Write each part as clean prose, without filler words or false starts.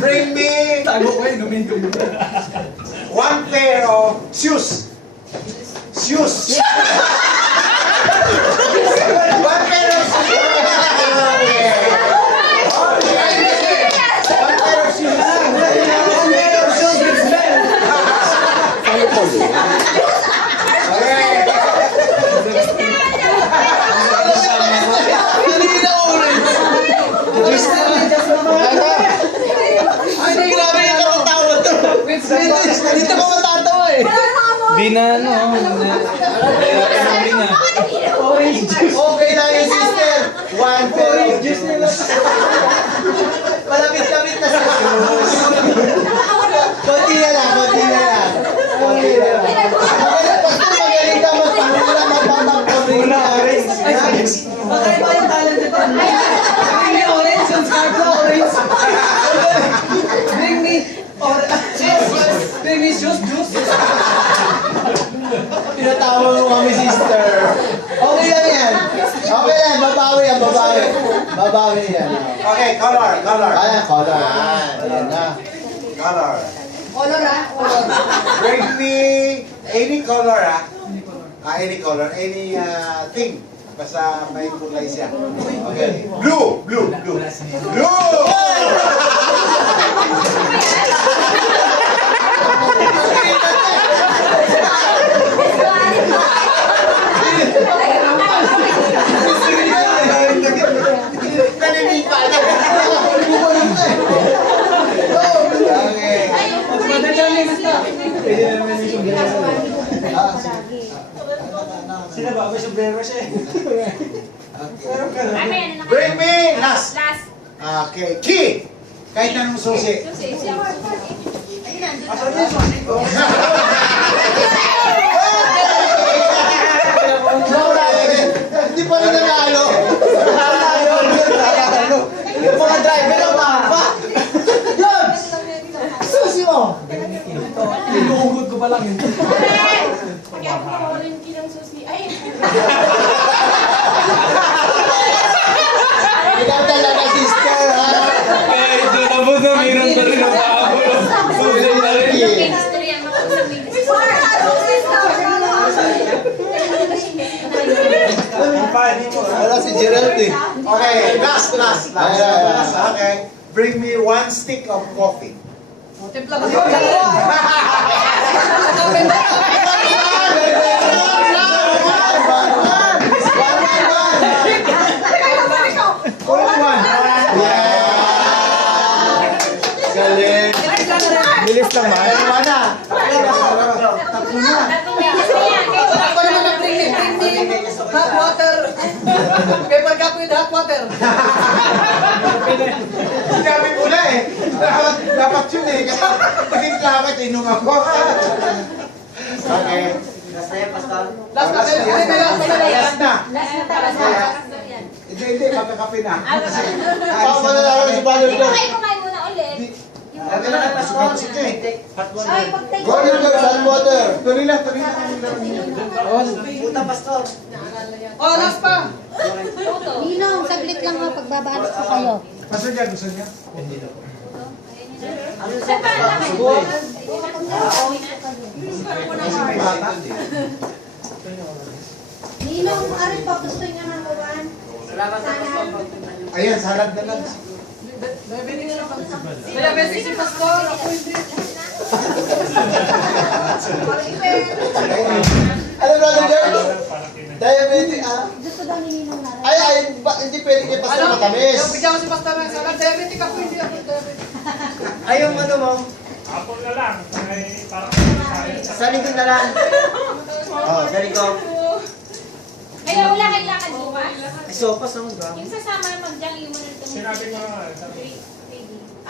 Bring me one pair of shoes. Shoes. One pair of shoes. Dito ko matatawa eh. Di na ano. Okay lang yung sister. One pair of shoes. Malapit-lapit na sa shoes. Konti na lang, konti na lang. Konti na lang. Magaling ka magpapula, magpapagpapula. Bakit ba yung talent ito? Bring me orange, yung scarf na orange. Bring me Bring me juice. Tinatawa mo kami, sister. Okay lang yan. Okay lang, babawi yan, babawi. Babawi yan. Okay, color. Ayan, color. Ayan na. Color. Color ah. Bring me any color, any color, any thing. Basta may kulay siya. Okay. Blue! Sila ba? May sombrero siya eh. Bring me last. Okay, key. Kahit anong susi. Hindi pa rin nanalo. Yung mga driver ang mapa. Yun! Susi mo! Inuugod ko pa lang yun. Kaya kung mawalan kilang susi. Ay! Ikaw talaga, sister, ha? Kaya ito na po na mayroon pa rin ang tao. Susi na rin. Ministry ang makusang ministry. Wala si Gerald eh. Okay, last. Okay. Bring me one stick of coffee. Timpla kasi yung dalawa. Galing. Bilis lang man. Mana? Tatlong ministry yan. Ako naman ang bring me hot water. Paper cup with hot water. Sinabi mo na eh. Dapat yun eh. Naging klakit, inom ako. Okay. Last na. Last na. Hindi, magkakape na. Papa na lang si Brother Hindi Joe. ko kayo kumain muna ulit. Lagi lang ang pasok ka eh. Ay, pag-take Brother Joe, salt water. Tuloy lang. Oh, last pa. Ninong, saglit lang ha, pagbabalot ko kayo. Gusto niya? Ninong, arin pa, gusto niya ng uwan? Ayan, salad na lang. Diabetes si Pastor. Ako hindi. Ano, Brother Joe? Diabetes, Gusto daw ni Ninong na rin. Hindi pwede kayo basta matamis. Yung bigyan ko si Pastor ng salad. Diabetic ako, hindi ako diabetic. Ay, yung ano mo, Apple na lang. Parang sa lingkod na lang. Oh, sa lingkod. Kaya wala kang lakad bukas. Ay, sopas naman ba? Yung sasama na mag-jang yung muna itong sinabi ko nga. 3D.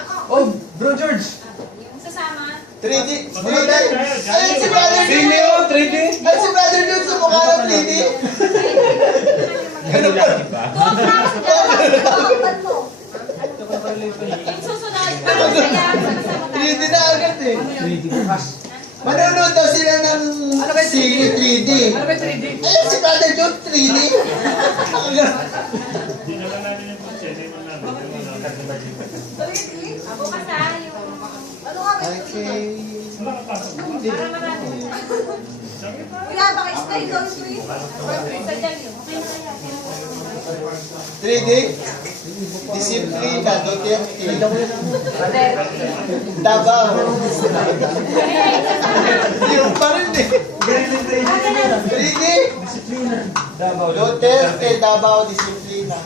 Ako. Oh, Bro George. Yung sasama. 3D. Ayun si Brother Sino Joe. yun? 3D? Ayun si Brother Joe sa mukha ng 3D. Ganun lang ba? Buwag na ako sa dyan. Mo. Yung susunod, parang kaya sama 3D na agad eh. Manonood daw sila ng sine 3D. Ano ba yung 3D? Ayun si Brother Joe 3D. Hindi naman namin yung kutsi. Hindi naman namin. Bukas ha, Okay. Kuya, baka-explain doon, please. Sadyan yun. 3D. Disiplina, Duterte. Davao. Yung pa rin eh. 3D. Duterte, Davao, disiplina.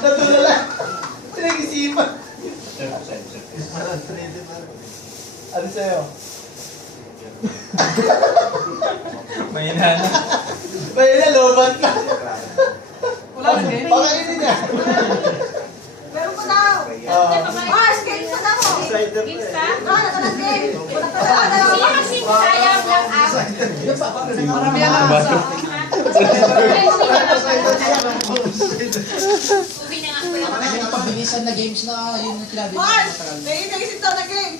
Natulala. Pinag-isipan. Ano sa'yo? Mahina na. May lobat na. Wala rin. Pakainin niya. Meron ko daw. Mars, game pa daw. Games ka? Oo, natulang game. Sino sayang lang awat? Marami yan ang asa. Uwi na nga ko yung Yung pabilisan na games na yun yung sinabi. Mars, may naisip daw na game.